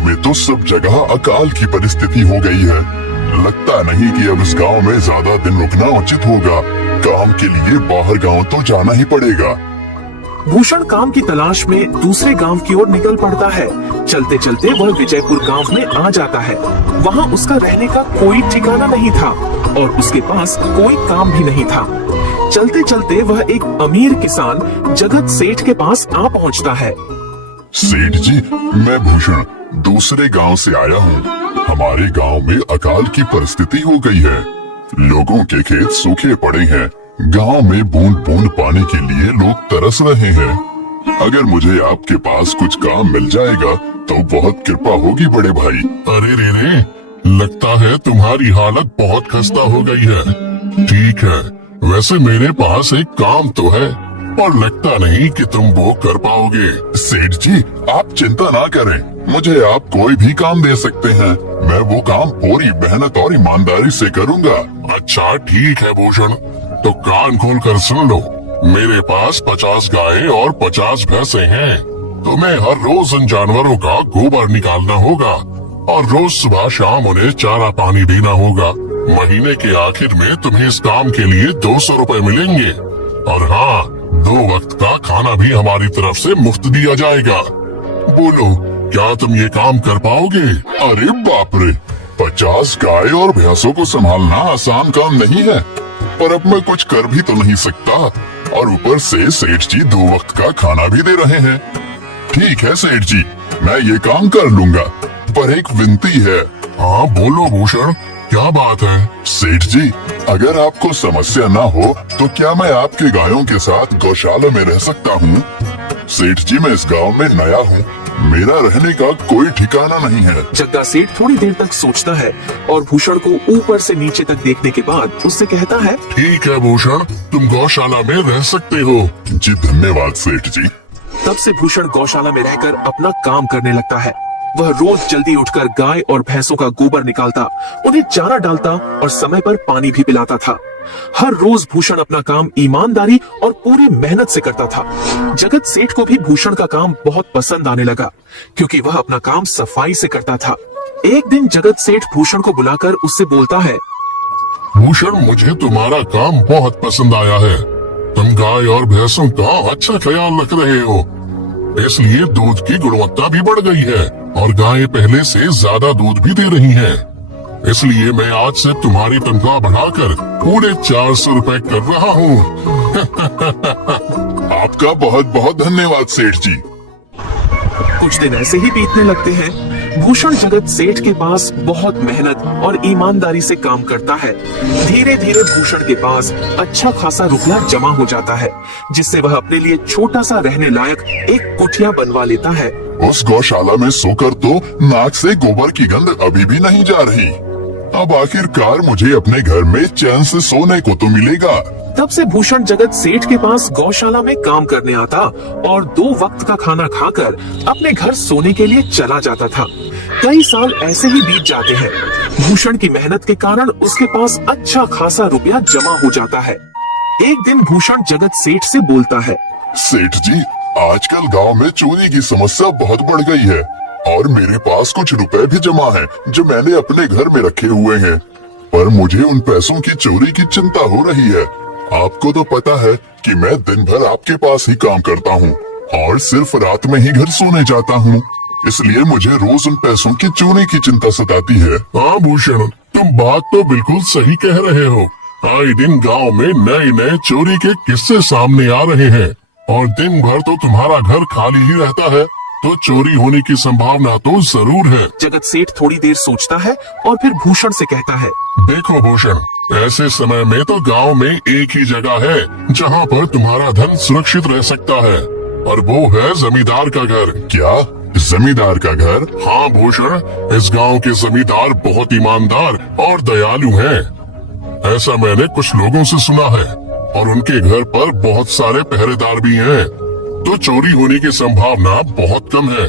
गांव में तो सब जगह अकाल की परिस्थिति हो गई है। लगता नहीं कि अब इस गांव में ज्यादा दिन रुकना उचित होगा। काम के लिए बाहर गांव तो जाना ही पड़ेगा। भूषण काम की तलाश में दूसरे गांव की ओर निकल पड़ता है। चलते चलते वह विजयपुर गांव में आ जाता है। वहां उसका रहने का कोई ठिकाना नहीं था और उसके पास कोई काम भी नहीं था। चलते चलते वह एक अमीर किसान जगत सेठ के पास आ पहुंचता है। सेठ जी, मैं भूषण दूसरे गांव से आया हूँ। हमारे गांव में अकाल की परिस्थिति हो गई है। लोगों के खेत सूखे पड़े हैं। गांव में बूंद बूंद पानी के लिए लोग तरस रहे हैं। अगर मुझे आपके पास कुछ काम मिल जाएगा तो बहुत कृपा होगी बड़े भाई। अरे रे, लगता है तुम्हारी हालत बहुत खस्ता हो गई है। ठीक है, वैसे मेरे पास एक काम तो है और लगता नहीं कि तुम वो कर पाओगे। सेठ जी, आप चिंता ना करें। मुझे आप कोई भी काम दे सकते हैं। मैं वो काम पूरी मेहनत और ईमानदारी से करूँगा। अच्छा ठीक है भूषण, तो कान खोल कर सुन लो। मेरे पास 50 गायें और 50 भैंसे हैं। तुम्हें हर रोज इन जानवरों का गोबर निकालना होगा और रोज सुबह शाम उन्हें चारा पानी देना होगा। महीने के आखिर में तुम्हें इस काम के लिए 200 रुपए मिलेंगे और हाँ, 2 वक्त का खाना भी हमारी तरफ से मुफ्त दिया जाएगा। बोलो, क्या तुम ये काम कर पाओगे? अरे बाप रे, 50 गाय और भैंसों को संभालना आसान काम नहीं है। पर अब मैं कुछ कर भी तो नहीं सकता और ऊपर से सेठ जी 2 वक्त का खाना भी दे रहे हैं। ठीक है सेठ जी, मैं ये काम कर लूँगा, पर एक विनती है। हाँ बोलो भूषण, क्या बात है? सेठ जी, अगर आपको समस्या ना हो तो क्या मैं आपके गायों के साथ गौशाला में रह सकता हूँ? सेठ जी, मैं इस गांव में नया हूँ। मेरा रहने का कोई ठिकाना नहीं है। जग्गा सेठ थोड़ी देर तक सोचता है और भूषण को ऊपर से नीचे तक देखने के बाद उससे कहता है, ठीक है भूषण, तुम गौशाला में रह सकते हो। जी धन्यवाद सेठ जी। तब से भूषण गौशाला में रहकर अपना काम करने लगता है। वह रोज जल्दी उठकर गाय और भैंसों का गोबर निकालता, उन्हें चारा डालता और समय पर पानी भी पिलाता था। हर रोज भूषण अपना काम ईमानदारी और पूरी मेहनत से करता था। जगत सेठ को भी भूषण का काम बहुत पसंद आने लगा क्योंकि वह अपना काम सफाई से करता था। एक दिन जगत सेठ भूषण को बुलाकर उससे बोलता है, भूषण, मुझे तुम्हारा काम बहुत पसंद आया है। तुम गाय और भैंसों का अच्छा ख्याल रख रहे हो, इसलिए दूध की गुणवत्ता भी बढ़ गई है और गायें पहले से ज्यादा दूध भी दे रही हैं। इसलिए मैं आज से तुम्हारी तनख्वाह बढ़ाकर पूरे 400 रुपए कर रहा हूँ। आपका बहुत बहुत धन्यवाद सेठ जी। कुछ दिन ऐसे ही बीतने लगते हैं। भूषण जगत सेठ के पास बहुत मेहनत और ईमानदारी से काम करता है। धीरे धीरे भूषण के पास अच्छा खासा रुपया जमा हो जाता है, जिससे वह अपने लिए छोटा सा रहने लायक एक कुटिया बनवा लेता है। उस गौशाला में सोकर तो नाक से गोबर की गंध अभी भी नहीं जा रही। अब आखिरकार मुझे अपने घर में चैन से सोने को तो मिलेगा। तब से भूषण जगत सेठ के पास गौशाला में काम करने आता और 2 वक्त का खाना खाकर अपने घर सोने के लिए चला जाता था। कई साल ऐसे ही बीत जाते हैं। भूषण की मेहनत के कारण उसके पास अच्छा खासा रुपया जमा हो जाता है। एक दिन भूषण जगत सेठ से बोलता है, सेठ जी, आजकल गांव में चोरी की समस्या बहुत बढ़ गई है और मेरे पास कुछ रुपए भी जमा हैं जो मैंने अपने घर में रखे हुए हैं, पर मुझे उन पैसों की चोरी की चिंता हो रही है। आपको तो पता है कि मैं दिन भर आपके पास ही काम करता हूँ और सिर्फ रात में ही घर सोने जाता हूँ, इसलिए मुझे रोज उन पैसों की चोरी की चिंता सताती है। हाँ भूषण, तुम बात तो बिल्कुल सही कह रहे हो। आए दिन गांव में नए नए चोरी के किस्से सामने आ रहे हैं और दिन भर तो तुम्हारा घर खाली ही रहता है, तो चोरी होने की संभावना तो जरूर है। जगत सेठ थोड़ी देर सोचता है और फिर भूषण से कहता है, देखो भूषण, ऐसे समय में तो गांव में एक ही जगह है जहां पर तुम्हारा धन सुरक्षित रह सकता है और वो है जमींदार का घर। क्या जमींदार का घर? हाँ भूषण, इस गांव के जमींदार बहुत ईमानदार और दयालु हैं। ऐसा मैंने कुछ लोगों से सुना है और उनके घर पर बहुत सारे पहरेदार भी हैं, तो चोरी होने की संभावना बहुत कम है।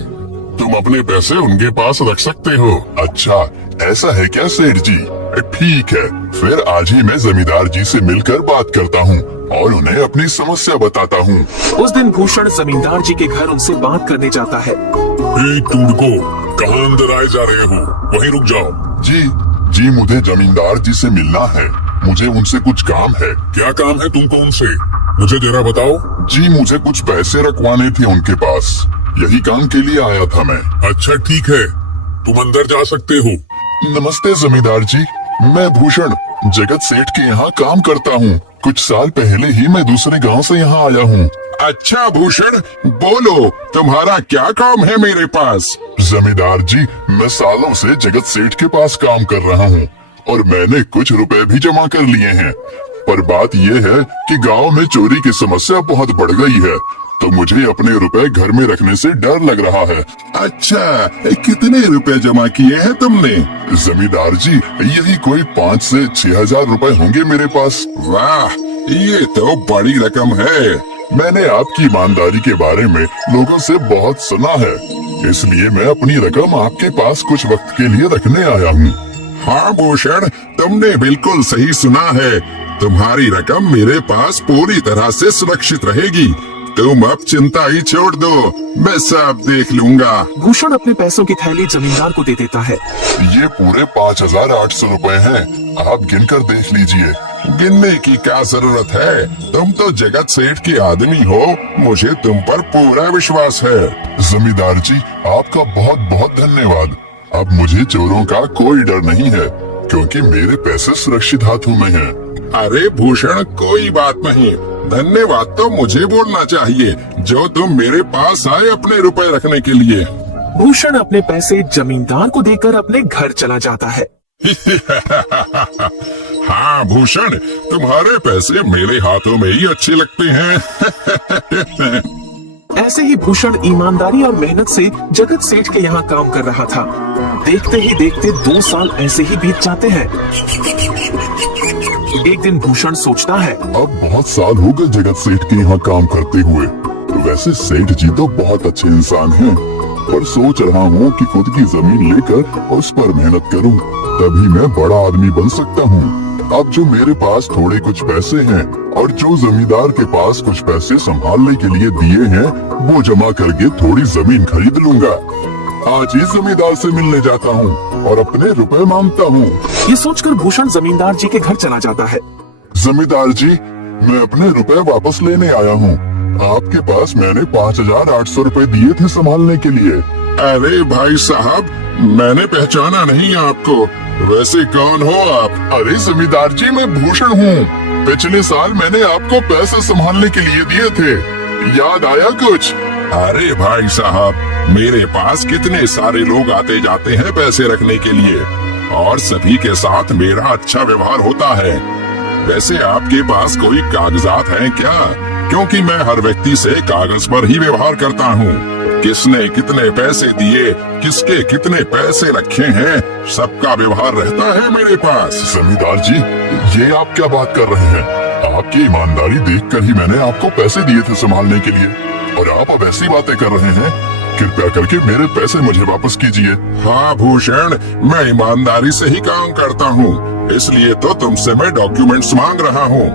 तुम अपने पैसे उनके पास रख सकते हो। अच्छा, ऐसा है क्या सेठ जी? ठीक है, फिर आज ही मैं जमींदार जी से मिलकर बात करता हूँ और उन्हें अपनी समस्या बताता हूँ। उस दिन भूषण जमींदार जी के घर उनसे बात करने जाता है। तुमको कहाँ अंदर आए जा रहे हो? वहीं रुक जाओ। जी जी, मुझे जमींदार जी से मिलना है। मुझे उनसे कुछ काम है। क्या काम है तुमको उनसे? मुझे जरा बताओ। जी, मुझे कुछ पैसे रखवाने थे उनके पास, यही काम के लिए आया था मैं। अच्छा ठीक है, तुम अंदर जा सकते हो। नमस्ते जमींदार जी, मैं भूषण जगत सेठ के यहाँ काम करता हूँ। कुछ साल पहले ही मैं दूसरे गांव से यहाँ आया हूँ। अच्छा भूषण, बोलो तुम्हारा क्या काम है मेरे पास? जमींदार जी, मैं सालों से जगत सेठ के पास काम कर रहा हूँ और मैंने कुछ रुपए भी जमा कर लिए हैं। पर बात यह है कि गांव में चोरी की समस्या बहुत बढ़ गई है, तो मुझे अपने रुपए घर में रखने से डर लग रहा है। अच्छा, कितने रुपए जमा किए हैं तुमने? जमींदार जी, यही कोई 5 से 6 हजार रुपए होंगे मेरे पास। वाह, ये तो बड़ी रकम है। मैंने आपकी ईमानदारी के बारे में लोगों से बहुत सुना है, इसलिए मैं अपनी रकम आपके पास कुछ वक्त के लिए रखने आया हूँ। हाँ भूषण, तुमने बिल्कुल सही सुना है। तुम्हारी रकम मेरे पास पूरी तरह से सुरक्षित रहेगी। तुम अब चिंता ही छोड़ दो, मैं सब देख लूंगा। भूषण अपने पैसों की थैली जमींदार को दे देता है। ये पूरे 5,800 रुपए हैं, आप गिनकर देख लीजिए। गिनने की क्या जरूरत है? तुम तो जगत सेठ के आदमी हो, मुझे तुम पर पूरा विश्वास है। जमींदार जी, आपका बहुत बहुत धन्यवाद। अब मुझे चोरों का कोई डर नहीं है, क्योंकि मेरे पैसे सुरक्षित हाथों में हैं। अरे भूषण, कोई बात नहीं, धन्यवाद तो मुझे बोलना चाहिए, जो तुम मेरे पास आए अपने रुपए रखने के लिए। भूषण अपने पैसे जमींदार को देकर अपने घर चला जाता है। हाँ भूषण, तुम्हारे पैसे मेरे हाथों में ही अच्छे लगते हैं। ऐसे ही भूषण ईमानदारी और मेहनत से जगत सेठ के यहाँ काम कर रहा था। देखते ही देखते 2 साल ऐसे ही बीत जाते हैं। एक दिन भूषण सोचता है, अब बहुत साल हो गए जगत सेठ के यहाँ काम करते हुए। वैसे सेठ जी तो बहुत अच्छे इंसान हैं, पर सोच रहा हूँ कि खुद की जमीन लेकर उस पर मेहनत करूँ, तभी मैं बड़ा आदमी बन सकता हूँ। अब जो मेरे पास थोड़े कुछ पैसे हैं और जो जमींदार के पास कुछ पैसे संभालने के लिए दिए हैं, वो जमा करके थोड़ी जमीन खरीद लूंगा। आज ही जमींदार से मिलने जाता हूँ और अपने रुपए मांगता हूँ। ये सोचकर भूषण जमींदार जी के घर चला जाता है। जमींदार जी, मैं अपने रुपए वापस लेने आया हूँ। आपके पास मैंने 5,800 रुपए दिए थे संभालने के लिए। अरे भाई साहब, मैंने पहचाना नहीं आपको, वैसे कौन हो आप? अरे जमींदार जी, मैं भूषण हूँ। पिछले साल मैंने आपको पैसे संभालने के लिए दिए थे, याद आया कुछ? अरे भाई साहब, मेरे पास कितने सारे लोग आते जाते हैं पैसे रखने के लिए, और सभी के साथ मेरा अच्छा व्यवहार होता है। वैसे आपके पास कोई कागजात हैं क्या? क्योंकि मैं हर व्यक्ति से कागज पर ही व्यवहार करता हूँ। किसने कितने पैसे दिए, किसके कितने पैसे रखे हैं, सबका व्यवहार रहता है मेरे पास। जमींदार जी, ये आप क्या बात कर रहे हैं? आपकी ईमानदारी देखकर ही मैंने आपको पैसे दिए थे संभालने के लिए, और आप अब ऐसी बातें कर रहे हैं। कृपया करके मेरे पैसे मुझे वापस कीजिए। हाँ भूषण, मैं ईमानदारी से ही काम करता हूँ, इसलिए तो तुमसे मैं डॉक्यूमेंट्स मांग रहा हूँ।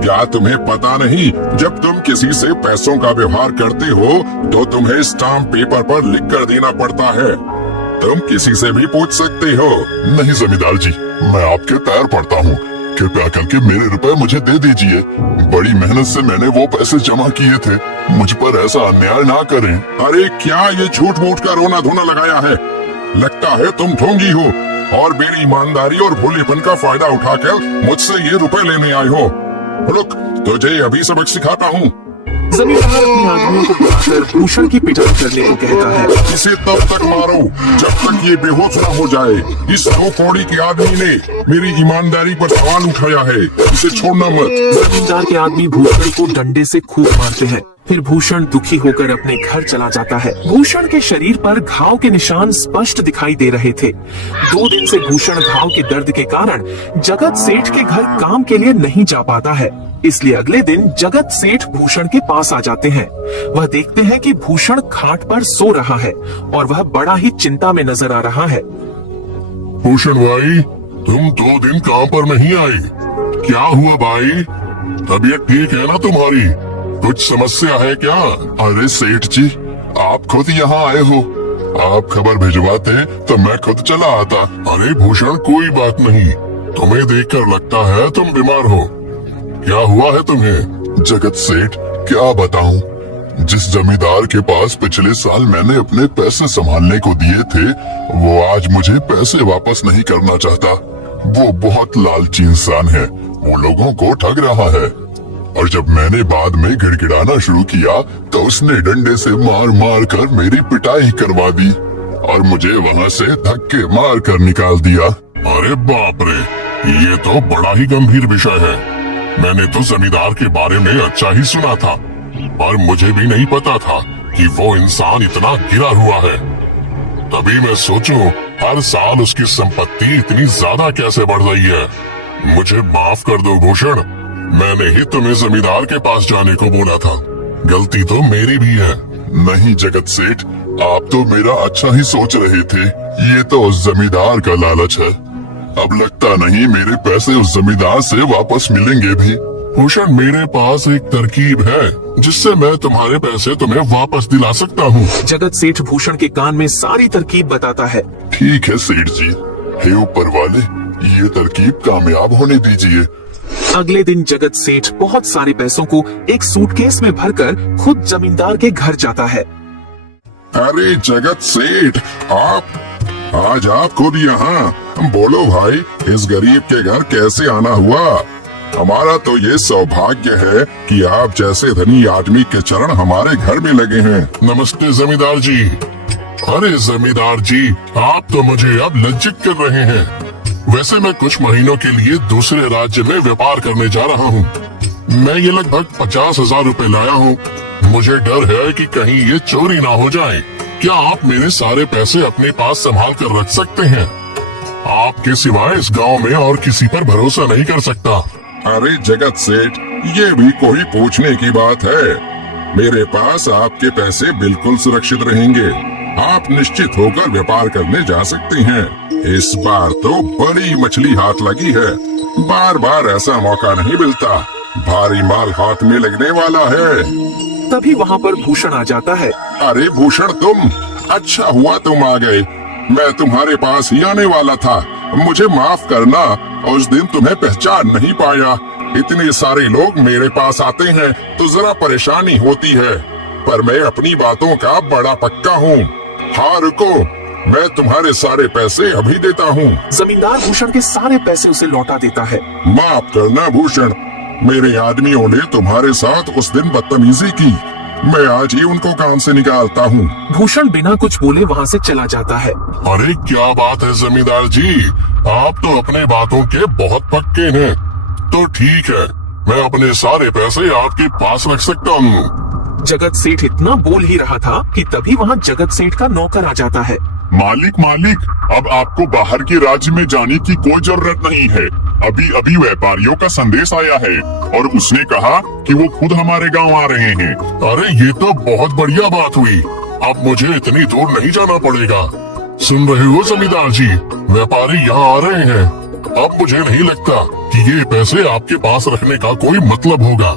क्या तुम्हें पता नहीं, जब तुम किसी से पैसों का व्यवहार करते हो तो तुम्हें स्टाम्प पेपर पर लिख कर देना पड़ता है। तुम किसी से भी पूछ सकते हो। नहीं जमींदार जी, मैं आपके पैर पड़ता हूँ, कृपया करके मेरे रुपए मुझे दे दीजिए। बड़ी मेहनत से मैंने वो पैसे जमा किए थे, मुझ पर ऐसा अन्याय ना करें। अरे क्या ये झूठ मूठ का रोना धोना लगाया है? लगता है तुम ढोंगी हो और मेरी ईमानदारी और भोलेपन का फायदा उठाकर मुझसे ये रुपए लेने आए हो। रुक, तुझे अभी सबक सिखाता हूँ। जमींदार अपने आदमियों को बुलाकर भूषण की पिटाई करने को कहता है। इसे तब तक मारो जब तक ये बेहोश न हो जाए। इस 2 कौड़ी के आदमी ने मेरी ईमानदारी पर सवाल उठाया है, इसे छोड़ना मत। जमींदार के आदमी भूषण को डंडे से खूब मारते हैं। फिर भूषण दुखी होकर अपने घर चला जाता है। भूषण के शरीर पर घाव के निशान स्पष्ट दिखाई दे रहे थे। 2 दिन से भूषण घाव के दर्द के कारण जगत सेठ के घर काम के लिए नहीं जा पाता है, इसलिए अगले दिन जगत सेठ भूषण के पास आ जाते हैं। वह देखते हैं कि भूषण खाट पर सो रहा है और वह बड़ा ही चिंता में नजर आ रहा है। भूषण भाई, तुम 2 दिन काम पर नहीं आए, क्या हुआ भाई? तबीयत ठीक है ना तुम्हारी? कुछ समस्या है क्या? अरे सेठ जी, आप खुद यहाँ आए हो, आप खबर भिजवाते तो मैं खुद चला आता। अरे भूषण, कोई बात नहीं। तुम्हें देखकर लगता है तुम बीमार हो। क्या हुआ है तुम्हें? जगत सेठ, क्या बताऊं, जिस जमींदार के पास पिछले साल मैंने अपने पैसे संभालने को दिए थे, वो आज मुझे पैसे वापस नहीं करना चाहता। वो बहुत लालची इंसान है, वो लोगों को ठग रहा है। और जब मैंने बाद में गिड़गिड़ाना शुरू किया तो उसने डंडे से मार मार कर मेरी पिटाई करवा दी और मुझे वहाँ से धक्के मार कर निकाल दिया। अरे बाप रे, ये तो बड़ा ही गंभीर विषय है। मैंने तो जमींदार के बारे में अच्छा ही सुना था, पर मुझे भी नहीं पता था कि वो इंसान इतना गिरा हुआ है। तभी मैं सोचूं, हर साल उसकी संपत्ति इतनी ज्यादा कैसे बढ़ रही है। मुझे माफ कर दो भूषण, मैंने ही तुम्हें जमींदार के पास जाने को बोला था। गलती तो मेरी भी है। नहीं जगत सेठ, आप तो मेरा अच्छा ही सोच रहे थे। ये तो उस जमींदार का लालच है। अब लगता नहीं मेरे पैसे उस जमींदार से वापस मिलेंगे भी। भूषण, मेरे पास एक तरकीब है जिससे मैं तुम्हारे पैसे तुम्हें वापस दिला सकता हूँ। जगत सेठ भूषण के कान में सारी तरकीब बताता है। ठीक है सेठ जी, हे ऊपर वाले, ये तरकीब कामयाब होने दीजिए। अगले दिन जगत सेठ बहुत सारे पैसों को एक सूटकेस में भरकर खुद जमींदार के घर जाता है। अरे जगत सेठ, आज आप खुद यहाँ? बोलो भाई, इस गरीब के घर कैसे आना हुआ? हमारा तो ये सौभाग्य है कि आप जैसे धनी आदमी के चरण हमारे घर में लगे हैं। नमस्ते जमींदार जी। अरे जमींदार जी, आप तो मुझे अब लज्जित कर रहे हैं। वैसे मैं कुछ महीनों के लिए दूसरे राज्य में व्यापार करने जा रहा हूँ। मैं ये लगभग 50,000 रुपए लाया हूँ। मुझे डर है कि कहीं ये चोरी ना हो जाए। क्या आप मेरे सारे पैसे अपने पास संभाल कर रख सकते हैं? आपके सिवाय इस गांव में और किसी पर भरोसा नहीं कर सकता। अरे जगत सेठ, ये भी कोई पूछने की बात है? मेरे पास आपके पैसे बिल्कुल सुरक्षित रहेंगे। आप निश्चित होकर व्यापार करने जा सकते हैं। इस बार तो बड़ी मछली हाथ लगी है। बार बार ऐसा मौका नहीं मिलता। भारी माल हाथ में लगने वाला है। तभी वहाँ पर भूषण आ जाता है। अरे भूषण, तुम? अच्छा हुआ तुम आ गए। मैं तुम्हारे पास ही आने वाला था। मुझे माफ करना, उस दिन तुम्हें पहचान नहीं पाया। इतने सारे लोग मेरे पास आते हैं तो जरा परेशानी होती है, पर मैं अपनी बातों का बड़ा पक्का हूँ। हाँ रुको, मैं तुम्हारे सारे पैसे अभी देता हूँ। जमींदार भूषण के सारे पैसे उसे लौटा देता है। माफ करना भूषण, मेरे आदमियों ने तुम्हारे साथ उस दिन बदतमीजी की। मैं आज ही उनको काम से निकालता हूँ। भूषण बिना कुछ बोले वहाँ से चला जाता है। अरे क्या बात है जमींदार जी, आप तो अपने बातों के बहुत पक्के हैं। तो ठीक है, मैं अपने सारे पैसे आपके पास रख सकता हूँ। जगत सेठ इतना बोल ही रहा था कि तभी वहाँ जगत सेठ का नौकर आ जाता है। मालिक, अब आपको बाहर के राज्य में जाने की कोई जरूरत नहीं है। अभी अभी व्यापारियों का संदेश आया है और उसने कहा कि वो खुद हमारे गांव आ रहे हैं। अरे ये तो बहुत बढ़िया बात हुई। अब मुझे इतनी दूर नहीं जाना पड़ेगा। सुन रहे हो जमींदार जी, व्यापारी यहाँ आ रहे हैं। अब मुझे नहीं लगता कि ये पैसे आपके पास रखने का कोई मतलब होगा।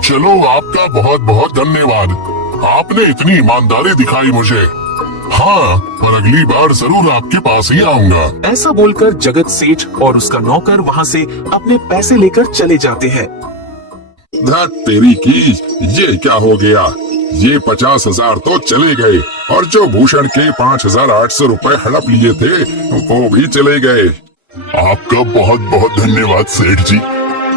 चलो, आपका बहुत बहुत धन्यवाद। आपने इतनी ईमानदारी दिखाई मुझे। हाँ, पर अगली बार जरूर आपके पास ही आऊंगा। ऐसा बोलकर जगत सेठ और उसका नौकर वहाँ से अपने पैसे लेकर चले जाते हैं। धत तेरी की, ये क्या हो गया? ये 50,000 तो चले गए और जो भूषण के 5,800 रुपए हड़प लिए थे वो भी चले गए। आपका बहुत बहुत धन्यवाद सेठ जी।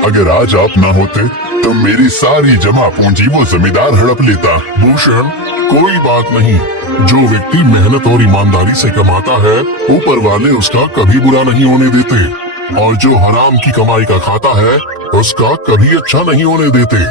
अगर आज आप ना होते तो मेरी सारी जमा पूंजी वो जमींदार हड़प लेता। भूषण, कोई बात नहीं। जो व्यक्ति मेहनत और ईमानदारी से कमाता है, ऊपर वाले उसका कभी बुरा नहीं होने देते, और जो हराम की कमाई का खाता है उसका कभी अच्छा नहीं होने देते।